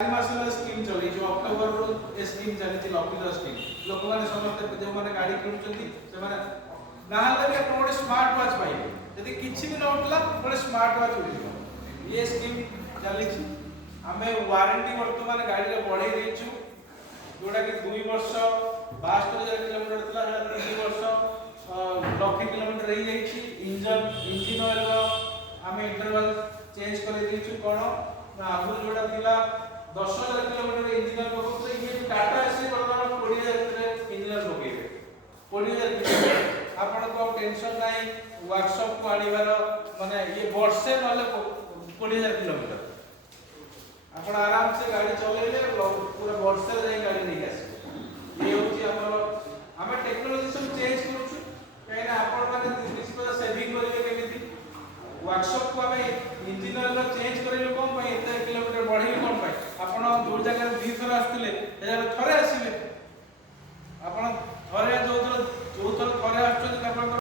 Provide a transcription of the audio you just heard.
मासला scheme चली जो October रो ए scheme चली लकीर स्कीम लोक माने समस्त जो माने गाड़ी किनुचंती से माने नाहले भी अपन गोटे स्मार्ट वॉच पाइबे यदि किछि भी न उठला गोटे स्मार्ट वॉच उठिबो ये स्कीम चली आमे वारंटी वर्तमान गाड़ी रे बढ़ाई देछु जोटा कि 2 वर्ष 72,000 किलोमीटर थला 2 वर्ष लाख किलोमीटर रही जाइछि इंजन ऑयल रो आमे इंटरवल चेंज कर देछु कोन आगु जोटा थिला 10,000 किलोमीटर इंजीनियर लोग तो ये टाटा ऐसे बर्तमान 20,000 इंजीनियर लोग है 20,000 आपण को टेंशन नहीं वर्कशॉप को आनिबार माने ये वर्षे नले 20,000 किलोमीटर आपण आराम से गाड़ी चलेले पूरा वर्षे जाई गाड़ी नहीं आसी ये होची हमर हम टेक्नोलॉजी सब चेंज करूछु काहे आपण माने 30% सेविंग करिवे केमिति वर्कशॉप को हमें इंजीनियर लो चेंज करिले कोन पई एते किलोमीटर बढ़ी कोन पई आपण दूर जगह 2 थर आस्तिले एजा थरे आसीबे